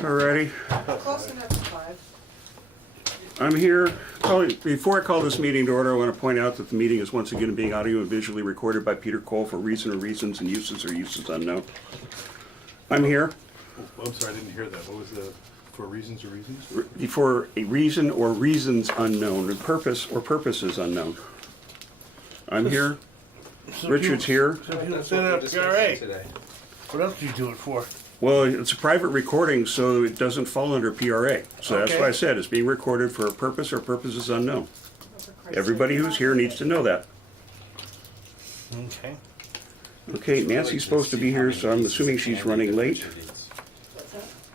Alrighty, Close enough to 5. I'm here. Before I call this meeting to order, I want to point out that the meeting is once again being audio and visually recorded by Peter Cole for reason or reasons and uses or uses unknown. I'm here Oh, I'm sorry, I didn't hear that. What was the, for reasons or reasons? for a reason or reasons unknown, and purpose or purposes unknown. I'm here. Richard's here. So if you That's set what we're up discussing PRA, today. what else do you do it for? Well, it's a private recording, so it doesn't fall under PRA. So that's Okay. why I said it's being recorded for a purpose or purposes unknown. Everybody who's here needs to know that. Okay. Okay, Nancy's supposed to be here, so I'm assuming she's running late.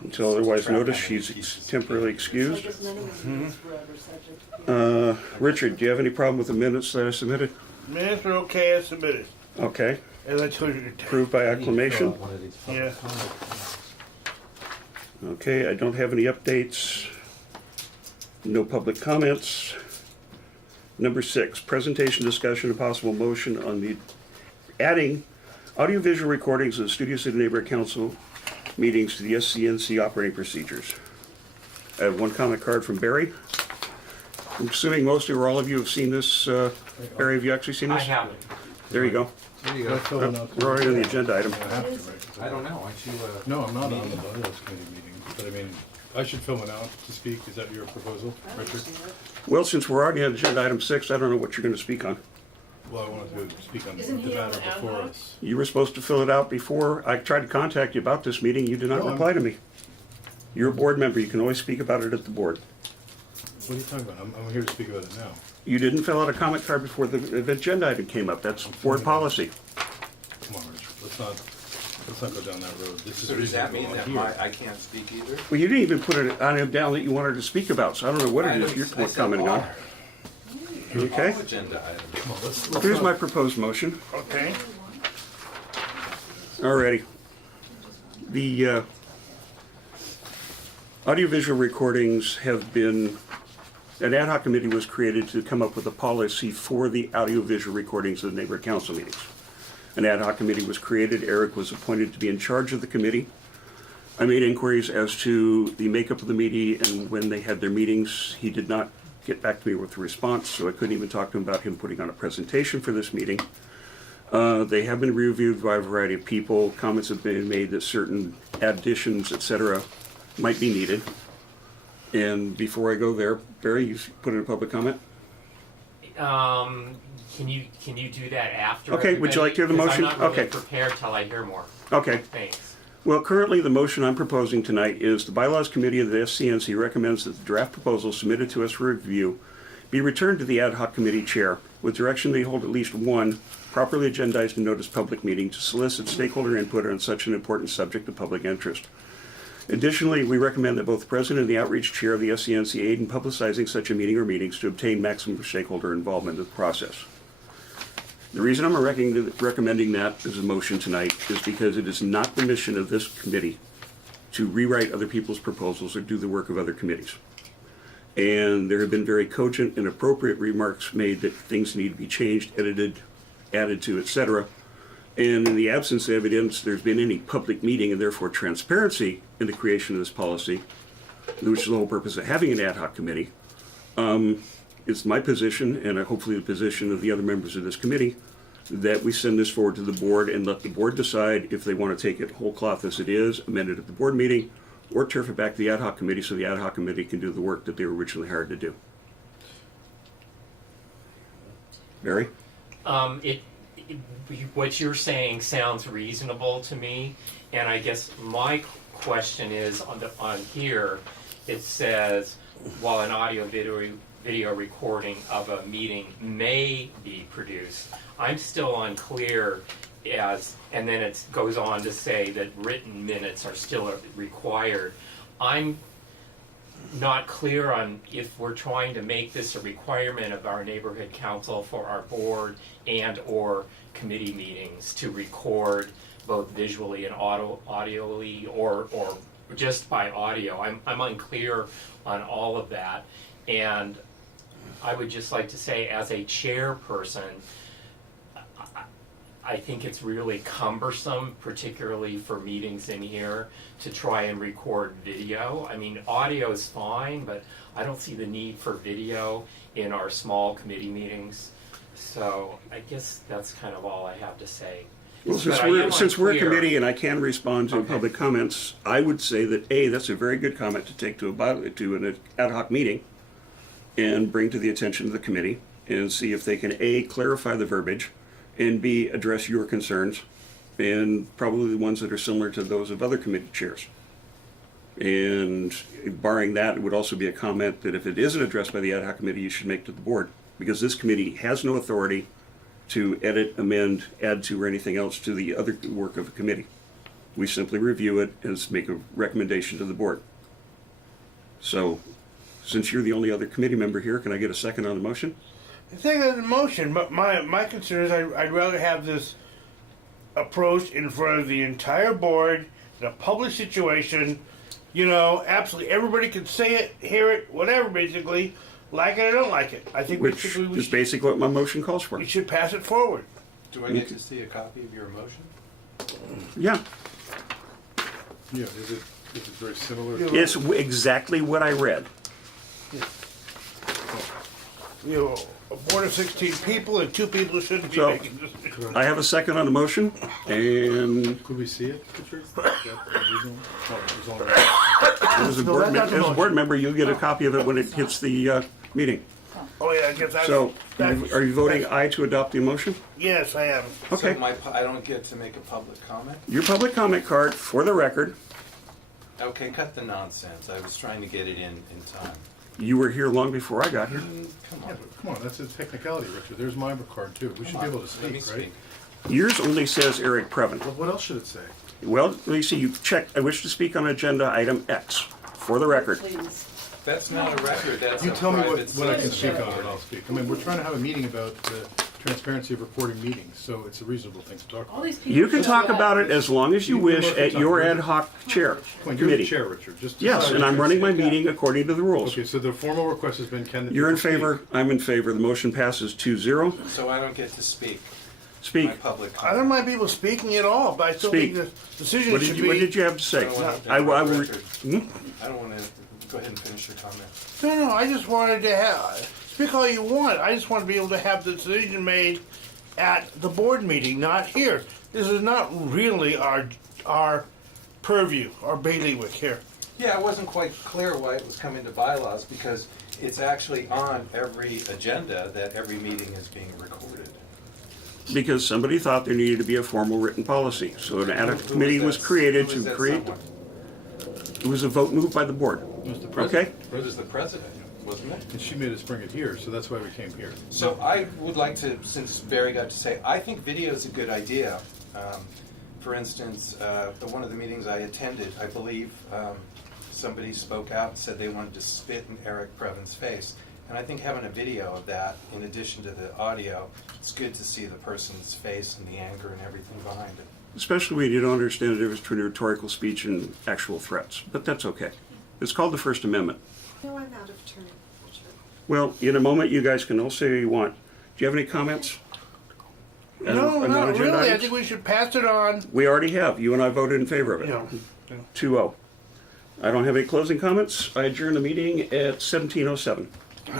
Until otherwise noticed, she's temporarily excused. Richard, do you have any problem with the minutes that I submitted? Minutes are okay as submitted. Okay, As I told you to approved by acclamation. Yeah. Okay, I don't have any updates. No public comments. Number 6, presentation, discussion, and possible motion on the adding audiovisual recordings of the Studio City Neighborhood Council meetings to the SCNC operating procedures. I have one comment card from Barry. I'm assuming most or all of you have seen this. Barry, have you actually seen this? I haven't. There you go. There you That's go. all enough. We're already on the agenda item. I have to, right? 'Cause I don't know, aren't you, No, I'm not on the Bylaws committee meeting, but I mean, I should fill it out to speak. Is that your proposal, Richard? Well, since we're already on agenda item 6, I don't know what you're going to speak on. Well, I wanted to speak on the Isn't he on matter the ad before hoc? us. You were supposed to fill it out before. I tried to contact you about this meeting. You did not No, reply to me. You're a board member. You can always speak about it at the board. What are you talking about? I'm here to speak about it now. You didn't fill out a comment card before the agenda item came up. That's board policy. Come on, Richard, let's not go down that road. This is so the does reason that we're mean going that here. I can't speak either? Well, you didn't even put it on him down that you wanted to speak about, so I don't know what it is you're I said commenting on. all. Okay? All agenda items. Come on, let's Here's not- my proposed motion. Okay. Alrighty. The audiovisual recordings have been, an ad hoc committee was created to come up with a policy for the audiovisual recordings of the neighborhood council meetings. An ad hoc committee was created. Eric was appointed to be in charge of the committee. I made inquiries as to the makeup of the meeting and when they had their meetings. He did not get back to me with a response, so I couldn't even talk to him about him putting on a presentation for this meeting. They have been reviewed by a variety of people. Comments have been made that certain additions, etc., might be needed. And before I go there, Barry, you put in a public comment? Can you do that after? Okay, would you like to hear the everybody? 'Cause motion? I'm not really Okay. prepared till I hear more. Okay. Thanks. Well, currently the motion I'm proposing tonight is the Bylaws Committee of the SCNC recommends that the draft proposal submitted to us for review be returned to the ad hoc committee chair with direction they hold at least one properly agendized and noticed public meeting to solicit stakeholder input on such an important subject of public interest. Additionally, we recommend that both the president and the outreach chair of the SCNC aid in publicizing such a meeting or meetings to obtain maximum stakeholder involvement in the process. The reason I'm recommending that as a motion tonight is because it is not the mission of this committee to rewrite other people's proposals or do the work of other committees. And there have been very cogent and appropriate remarks made that things need to be changed, edited, added to, etc. And in the absence of evidence there's been any public meeting and therefore transparency in the creation of this policy, which is the whole purpose of having an ad hoc committee, it's my position, and hopefully the position of the other members of this committee, that we send this forward to the board and let the board decide if they want to take it whole cloth as it is, amend it at the board meeting, or turf it back to the ad hoc committee so the ad hoc committee can do the work that they were originally hired to do. Barry? What you're saying sounds reasonable to me, and I guess my question is on here. It says while an audio video recording of a meeting may be produced. I'm still unclear and then it goes on to say that written minutes are still required. I'm not clear on if we're trying to make this a requirement of our neighborhood council for our board and or committee meetings to record both visually and audioly or just by audio. I'm unclear on all of that, and I would just like to say, as a chairperson, I think it's really cumbersome, particularly for meetings in here, to try and record video. I mean, audio is fine, but I don't see the need for video in our small committee meetings. So I guess that's kind of all I have to say. Well, But since we're a unclear. committee and I can respond to Okay. public comments, I would say that A, that's a very good comment to take to an ad hoc meeting and bring to the attention of the committee and see if they can A, clarify the verbiage, and B, address your concerns, and probably the ones that are similar to those of other committee chairs. And barring that, it would also be a comment that if it isn't addressed by the ad hoc committee, you should make to the board, because this committee has no authority to edit, amend, add to, or anything else to the other work of a committee. We simply review it and make a recommendation to the board. So, since you're the only other committee member here, can I get a second on the motion? I think that's a motion, but my concern is I'd rather have this approached in front of the entire board in a public situation. You know, absolutely everybody can say it, hear it, whatever, basically, like it or don't like it. I think Which we is basically what my motion calls for. should pass it forward. Do I get to see a copy of your motion? Yeah, Yeah, is it very similar? Yeah. it's exactly what I read. You know, a board of 16 people and 2 people shouldn't be So- making this. I have a second on the motion, and Could we see it, Richard? Is that reasonable? No, it was all right. as a No, board, that's not the as a motion. board member, you'll get a copy of it when it hits the meeting. Oh yeah, I guess that's. So, that's- are you voting aye to adopt the motion? Yes, I am. Okay. So I don't get to make a public comment? Your public comment card, for the record, Okay, cut the nonsense. I was trying to get it in time. you were here long before I got here. Come Yeah, on. but come on, that's a technicality, Richard. There's my card too. We should Come be on, able to let me speak, right? Yours only says Eric Previn. Well, what else should it say? Well, Lisa, you checked, I wish to speak on agenda item X, for the record. Please. That's not a record, that's a You tell me private what I can citizen speak on and report. I'll speak. I mean, we're trying to have a meeting about the transparency of reporting meetings, so it's a reasonable thing to talk All about. these people. You can should talk go. about it as long as you wish at your ad hoc chair, Come on, you're the committee. chair, Richard. Just Yes, decide and what I'm you're running my saying. meeting according to the rules. Okay, so the formal request has been, can the You're in people speak? favor, I'm in favor, the motion passes 2-0. So I don't get to speak, Speak. my public I don't comment. mind people speaking at all, but I still Speak. think the decision What should did be. you have to I say? don't want to- I Richard, hmm? I don't want to, go ahead and finish your comment. No, I just wanted to have speak all you want. I just want to be able to have the decision made at the board meeting, not here. This is not really our purview, our bailiwick here. Yeah, it wasn't quite clear why it was coming to bylaws, because it's actually on every agenda that every meeting is being recorded. Because somebody thought there needed to be a formal written policy. So an ad hoc committee was created to create, it was a vote moved by the board. It was the Okay? president. It was the president, wasn't it? And she made us bring it here, so that's why we came here. So I would like to, since Barry got to say, I think video is a good idea. For instance, one of the meetings I attended, I believe somebody spoke out and said they wanted to spit in Eric Previn's face. And I think having a video of that, in addition to the audio, it's good to see the person's face and the anger and everything behind it. Especially when you don't understand the difference between rhetorical speech and actual threats. But that's okay. It's called the First Amendment. No, I'm out of turn. Sure. Well, in a moment, you guys can all say what you want. Do you have any comments? No, On not non-agenda really. I items? think we should pass it on. We already have. You and I voted in favor of it. Yeah. 2-0. I don't have any closing comments. I adjourn the meeting at 17:07.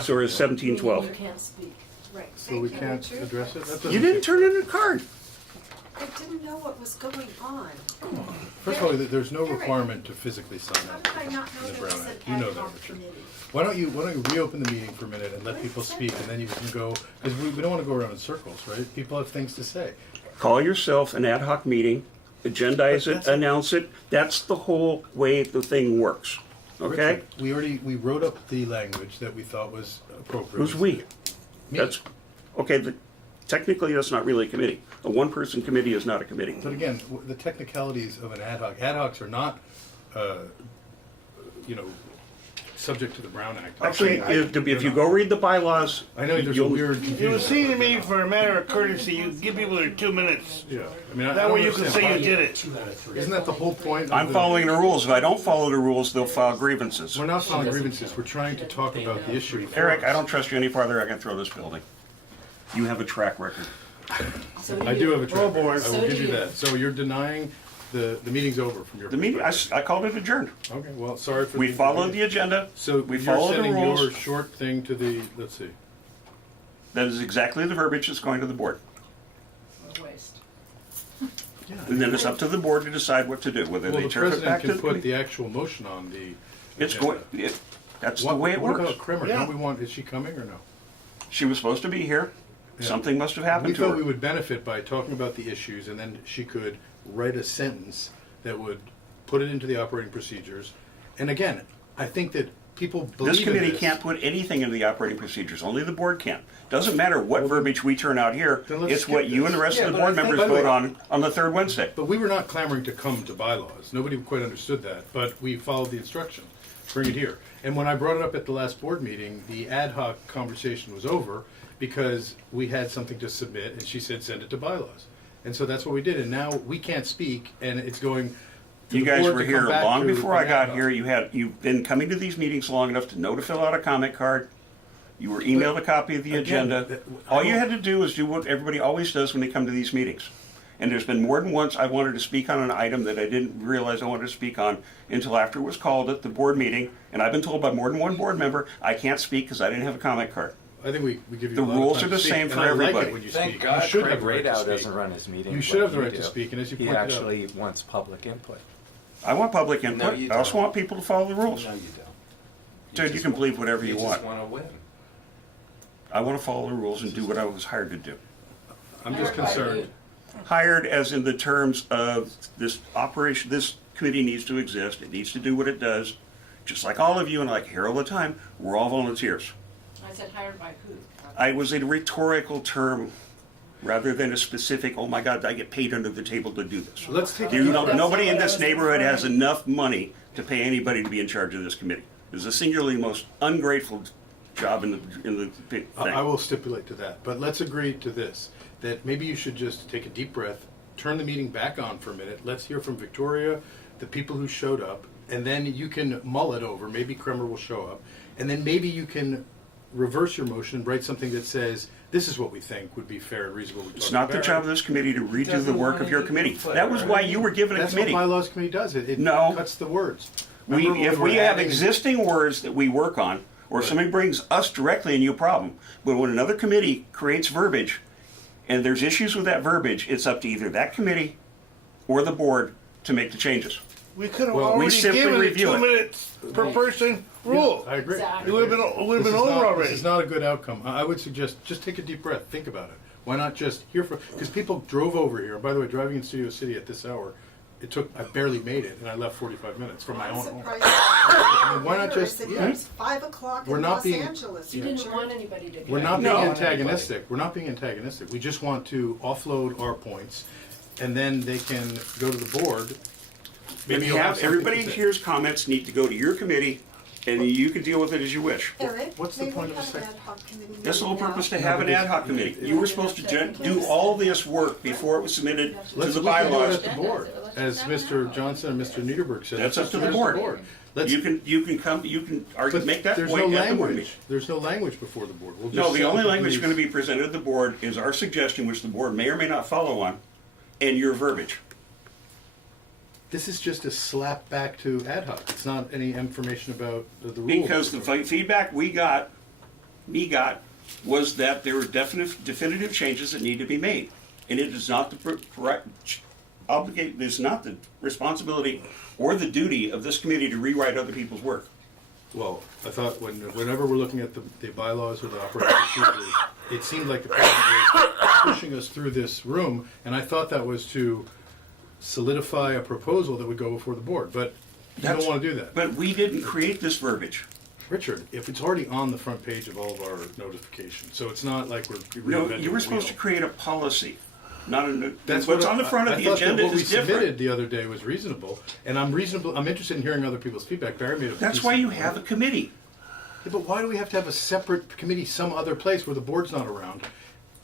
So it's You 17:12. can't speak. Right. So we Thank you, can't Richard. address it? That You doesn't didn't seem- turn in a card. I didn't know what was going on. First of all, there's no requirement to physically sign How up did I not know in the there Brown was an Act. You know ad that, hoc Richard. committee? Why don't you reopen the meeting for a minute and let people speak, and then you can go, because we don't want to go around in circles, right? People have things to say. Call yourself an ad hoc meeting, agendize it, announce it. That's the whole way the thing works. Okay? Richard, we wrote up the language that we thought was appropriate. Who's we? Me. That's okay. Technically, that's not really a committee. A one-person committee is not a committee. But again, the technicalities of an ad hocs are not, subject to the Brown Act. Actually, if you go read the bylaws, I know there's a you'll- weird It confusion. would seem to me, for a matter of courtesy, you give people their 2 minutes. Yeah, I mean, I That don't way you can understand. say you did it. 2 out of 3. Isn't that the whole point? of I'm the- following the rules. If I don't follow the rules, they'll file grievances. We're not filing grievances, we're trying to talk about the issue. before Eric, I us. don't trust you any farther. I can throw this building. You have a track record. So I do have a track Oh, record. boy. I will So give do you you. that. So you're denying the meeting's over from your The meeting, perspective. I called it adjourned. Okay, well, sorry for We the followed the inconvenience. agenda. So We you're followed the sending your rules. short thing to the, let's see. That is exactly the verbiage that's going to the board. What a waste. And then it's up to the board to decide what to do, whether Well, they the turn it president back to can the put committee. the actual motion on the. It's agenda. going, that's the What, way it what works. about Kremer? Yeah. Don't we want, is she coming or no? She was supposed to be here. Yeah. Something must have We happened to thought we her. would benefit by talking about the issues, and then she could write a sentence that would put it into the operating procedures. And again, I think that people believe This in committee this. can't put anything into the operating procedures. Only the board can. Doesn't matter what verbiage we turn out here. Then let's It's skip what you this. and the rest Yeah, of the but board I think- members by the vote way- on the third Wednesday. But we were not clamoring to come to bylaws. Nobody quite understood that, but we followed the instruction. Bring it here. And when I brought it up at the last board meeting, the ad hoc conversation was over because we had something to submit, and she said, send it to bylaws. And so that's what we did, and now we can't speak, and it's going to You the guys board were to come here back long to before an I ad got hoc. here. You've been coming to these meetings long enough to know to fill out a comment card. You were emailed a copy of the again, agenda. that- All you had to do was do what everybody always does when they come to these meetings. And there's been more than once I wanted to speak on an item that I didn't realize I wanted to speak on until after it was called at the board meeting. And I've been told by more than one board member, I can't speak because I didn't have a comment card. I think we give you The a lot of rules time are the to speak, same and for I like it everybody. when you Thank speak. God You should Craig have the right to Radow speak. doesn't run his meeting. You like should have the you right to do. speak, and as you He pointed out- actually wants public input. I want public No, input. you I also don't. want people to follow the rules. No, you don't. Dude, you just can wa- believe whatever you just want. want to win. I want to follow the rules and do what I was hired to do. I'm just concerned. Hired as in the terms of this operation, this committee needs to exist. It needs to do what it does. Just like all of you and like here all the time, we're all volunteers. I said hired by who? I was a rhetorical term rather than a specific, oh my God, I get paid under the table to do this. Let's take. You know, That's nobody not in what I this was neighborhood has referring. enough money to pay anybody to be in charge of this committee. It's the singularly most ungrateful job in the thing. I will stipulate to that, but let's agree to this, that maybe you should just take a deep breath, turn the meeting back on for a minute, let's hear from Victoria, the people who showed up, and then you can mull it over, maybe Kremer will show up, and then maybe you can reverse your motion, write something that says, this is what we think would be fair and reasonable. It's not the job of this committee to redo the doesn't work want of your any committee. input, That was right? why you were given a That's committee. what bylaws committee does, it No. cuts the words. Remember If when we were have adding- existing words that we work on, or somebody brings us directly a new problem, but when another committee creates verbiage, and there's issues with that verbiage, it's up to either that committee or the board to make the changes. We could have Well, we already simply given it review 2 it. minutes per person rule. I agree. Exactly. It would have been This is over not- already. This is not a good outcome. I would suggest just take a deep breath, think about it. Why not just hear from, because people drove over here. By the way, driving in Studio City at this hour, I barely made it, and I left 45 minutes from my I'm own home. surprised. I mean, why not Is just, it yeah. 5 o'clock We're in not Los being- Angeles, You didn't Richard? want anybody to. We're not No. being antagonistic. We're not being antagonistic. We just want to offload our points, and then they can go to the board. Maybe you'll Have something everybody to say. here's comments need to go to your committee, and you can deal with it as you wish. Eric, What's the may we point of a have an sec- ad hoc committee That's the whole meeting now? purpose to have an ad hoc committee. You were supposed to do all this work before it was submitted to Let's the look into it bylaws. at the board, as Mr. Johnson and Mr. Niederberg said. That's up Let's to the just board. Let's, You can come, you can argue, but make that there's point no at the board meeting. language. There's no language before the board. We'll No, just the send only the language briefs. going to be presented to the board is our suggestion, which the board may or may not follow on, and your verbiage. This is just a slap back to ad hoc. It's not any information about the rules. Because the feedback me got, was that there were definitive changes that need to be made. And it is not the it is not the responsibility or the duty of this committee to rewrite other people's work. Well, I thought whenever we're looking at the bylaws or the operating procedures, it seemed like the president was pushing us through this room, and I thought that was to solidify a proposal that would go before the board, but you don't want to do that. But we didn't create this verbiage. Richard, if it's already on the front page of all of our notifications, so it's not like we're No, reinventing you were the supposed to wheel. create a policy, not a. That's what's what on the front of I the thought that agenda what we is different. submitted the other day was reasonable, and I'm interested in hearing other people's feedback. Barry made a That's piece why of- you have a committee. Yeah, but why do we have to have a separate committee some other place where the board's not around?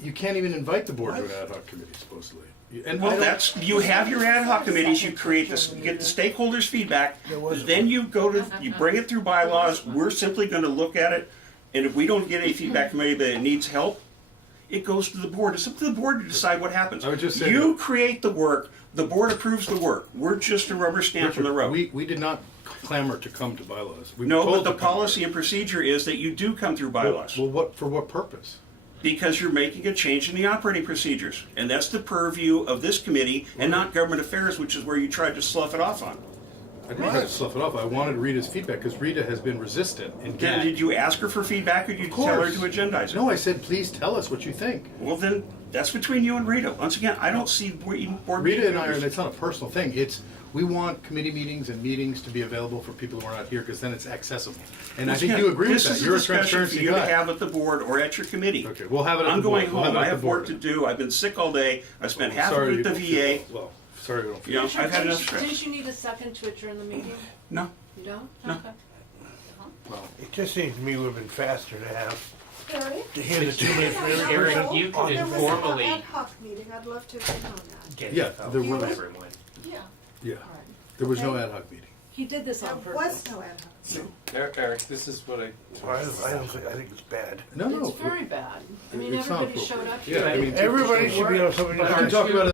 You can't even invite the board to an ad hoc committee, supposedly. And I Well, don't- that's, you have your ad hoc committees, you create this, you get the stakeholders' feedback, then you bring it through bylaws, we're simply gonna look at it, and if we don't get any feedback from anybody that needs help, it goes to the board. It's up to the board to decide what happens. I would just say you that- create the work, the board approves the work. We're just a rubber stamp on the road. We did not clamor to come to bylaws. We were No, told but the to come policy here. and procedure is that you do come through bylaws. Well, what for? What purpose? Because you're making a change in the operating procedures. And that's the purview of this committee and not government affairs, which is where you tried to slough it off on. I didn't try to slough it off. I wanted Rita's feedback because Rita has been resistant in Then getting. did you ask her for feedback or did you Of tell her course. to agendize it? No, I said, please tell us what you think. Well, then that's between you and Rita. Once again, I don't see even board Rita meeting and I are, members. it's not a personal thing. We want committee meetings and meetings to be available for people who are not here because then it's accessible. And I Once think again, you agree with this that. is You're a discussion for transparency you to guy. have at the board or at your committee. Okay, we'll have it at I'm the board. going We'll have home. it I at have the work board. to do. I've been sick all day. I spent half of Sorry it at the you don't VA. feel- Well, sorry you don't feel. You know, I've had enough Didn't stress. you need a second to adjourn the meeting? No. You don't? No. Okay. Well, It just seems to me it would have been faster to have Barry? to hear the 2 minutes for every. Eric, you could There was informally an ad hoc meeting, I'd love to have been on that. get Yeah, info there from was. everyone. Yeah. yeah, All right. there was no Okay. ad hoc meeting. He did this There on purpose. was no ad hoc. Eric, this is what I. I think it's bad. No, no. It's very bad. I mean, It's not everybody showed appropriate. up Yeah, here. I mean, Everybody should be able to. We can talk about it.